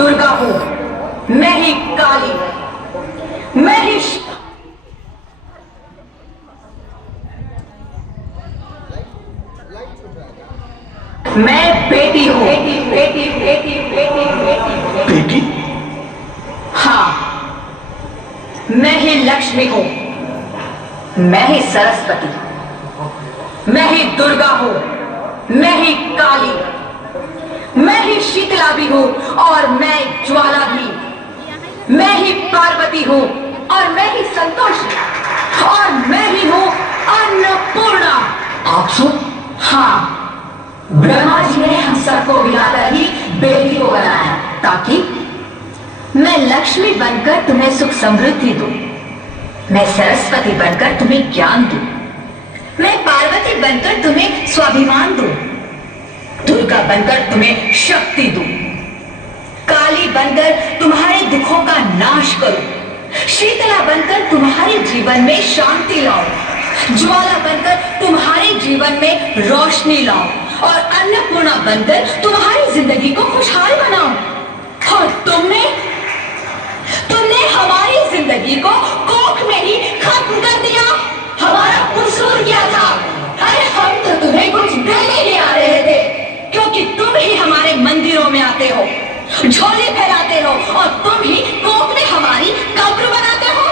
दुर्गा हूं, मैं ही काली, मैं ही मैं बेटी हूं। बेटी बेटी बेटी बेटी बेटी बेटी? हाँ, मैं ही लक्ष्मी हूं, मैं ही सरस्वती, मैं ही दुर्गा हूं, मैं ही काली, मैं ही शीतला भी हूं और मैं ज्वाला भी, मैं ही पार्वती हूं और मैं ही संतोषी, और मैं ही हूं अन्नपूर्णा। आप सब? हाँ, ब्रह्मा जी ने हम सबको मिलाकर ही बेटी को बनाया ताकि मैं लक्ष्मी बनकर तुम्हें सुख समृद्धि दूं, मैं सरस्वती बनकर तुम्हें ज्ञान दूं, मैं पार्वती बनकर तुम्हें स्वाभिमान दूं, दुर्गा बनकर तुम्हें शक्ति दूं, काली बनकर तुम्हारे दुखों का नाश करूं, शीतला बनकर तुम्हारे जीवन में शांति लाऊं, ज्वाला बनकर तुम्हारे जीवन में रोशनी लाऊं और अन्नपूर्णा बनकर तुम्हारी जिंदगी को खुशहाल बनाऊं। और तुमने हमारी जिंदगी को कोख में ही खत्म कर दिया। हमारा कसूर क्या था? अरे हम तो तुम्हें कुछ देने ही आ रहे थे, क्योंकि तुम ही हमारे मंदिरों में आते हो, झोले फैलाते हो और तुम ही कोख में हमारी कब्र बनाते हो।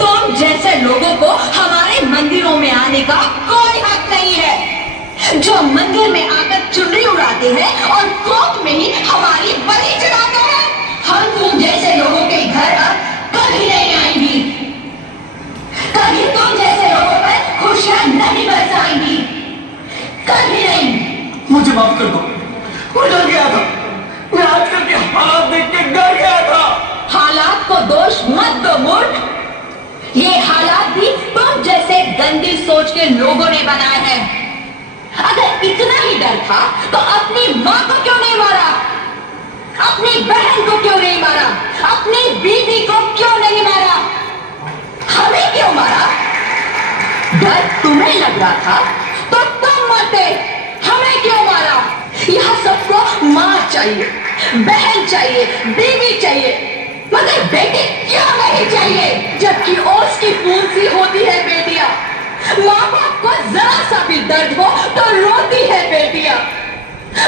तुम जैसे लोगों को हमारे मंदिरों में आने का कोई हक नहीं है, जो मंदिर में आकर चुनरी उड़ाते हैं और कोख में ही हमारी बलि चढ़ाते हैं। हम तुम जैसे लोगों के घर अब कभी नहीं आएंगी, कभी तुम जैसे लोगों पर खुशियां नहीं बरसाएंगी, कभी नहीं। मुझे माफ कर दो, मैं डर गया था, मैं आजकल के हालात देख के डर गया था। हालात को दोष मत दो मूर्ख, ये हालात भी तुम जैसे गंदी सोच के लोगों ने बनाए हैं। अगर इतना ही डर था तो अपनी मां को क्यों नहीं मारा, अपनी बहन को क्यों नहीं मारा, अपनी बीवी को क्यों नहीं मारा, हमें क्यों मारा? डर तुम्हें लग रहा था तो तुम मरते, हमें क्यों मारा? यह सबको मां चाहिए, बहन चाहिए, बीवी चाहिए, मगर बेटी क्यों नहीं चाहिए? जबकि ओस की फूल सी होती है बेटियां, माँ बाप को जरा सा भी दर्द हो तो रोती है बेटियां।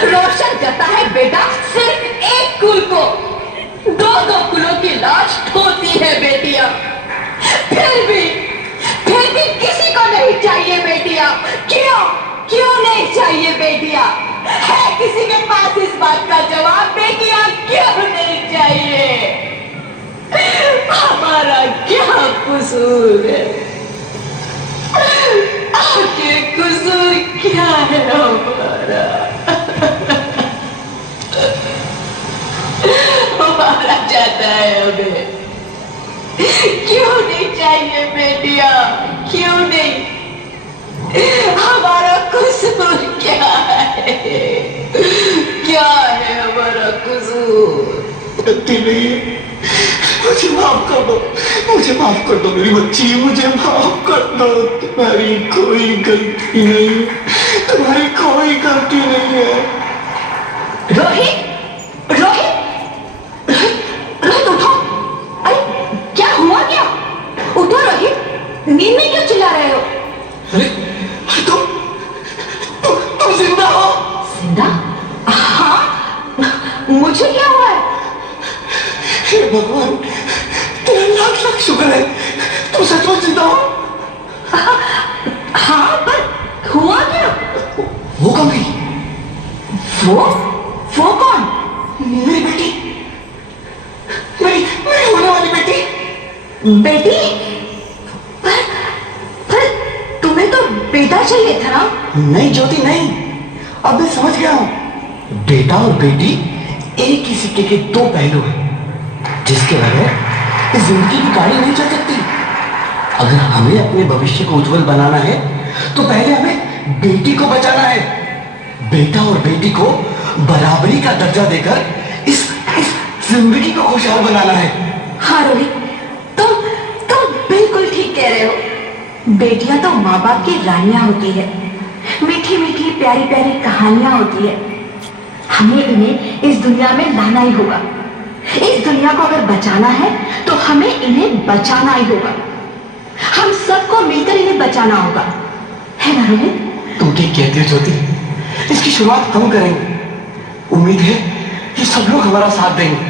रोशन करता है बेटा सिर्फ एक कुल को, दो दो कुलों की लाश ढोती है बेटियां। फिर भी किसी को नहीं चाहिए बेटियां। क्यों नहीं चाहिए बेटियां? है किसी के पास इस बात का जवाब? बेटियां क्यों नहीं चाहिए? हमारा क्या कसूर है? आखिर कसूर क्या है हमारा? हमारा जाता है हमें। क्यों नहीं चाहिए बेटियां? क्यों नहीं? हमारा कसूर क्या है? क्या है हमारा कसूर? गलती नहीं है, मुझे माफ कर दो, मुझे माफ कर दो मेरी बच्ची, मुझे माफ कर दो। तुम्हारी कोई गलती नहीं है, तुम्हारी कोई गलती नहीं है। रोहित, रोहित, रोहित उठो। अरे क्या हुआ? क्या? उठो रोहित, नींद में क्यों चिल्ला रहे हो? अरे तुम जिंदा हो? जिंदा? हाँ, मुझे क्या हुआ है? हे भगवान, तेरा लाख लाख शुक्र है, तुम सचमुच जिंदा हो। हाँ, पर हुआ क्या? वो कौन गई? वो कौन? मेरी बेटी, मेरी होने वाली बेटी। बेटी? पर तुम्हें तो बेटा चाहिए था ना? नहीं ज्योति नहीं, अब मैं समझ गया हूं। बेटा और बेटी एक ही सिक्के के दो पहलू हैं, जिसके बगैर इस जिंदगी की गाड़ी नहीं चल सकती। अगर हमें अपने भविष्य को उज्जवल बनाना है तो पहले हमें बेटी को बचाना है। बेटा और बेटी को बराबरी का दर्जा देकर इस जिंदगी को खुशहाल बनाना है। हाँ रोहित, तुम बिल्कुल ठीक कह रहे हो। बेटियां तो माँ बाप की रानियां होती है, मीठी मीठी प्यारी प्यारी कहानियां होती है। हमें इन्हें इस दुनिया में लाना ही होगा। इस दुनिया को अगर बचाना है तो हमें इन्हें बचाना ही होगा। हम सबको मिलकर इन्हें बचाना होगा, है ना रोहित? तुम ठीक कहती हो ज्योति, इसकी शुरुआत हम करेंगे। उम्मीद है कि सब लोग हमारा साथ देंगे।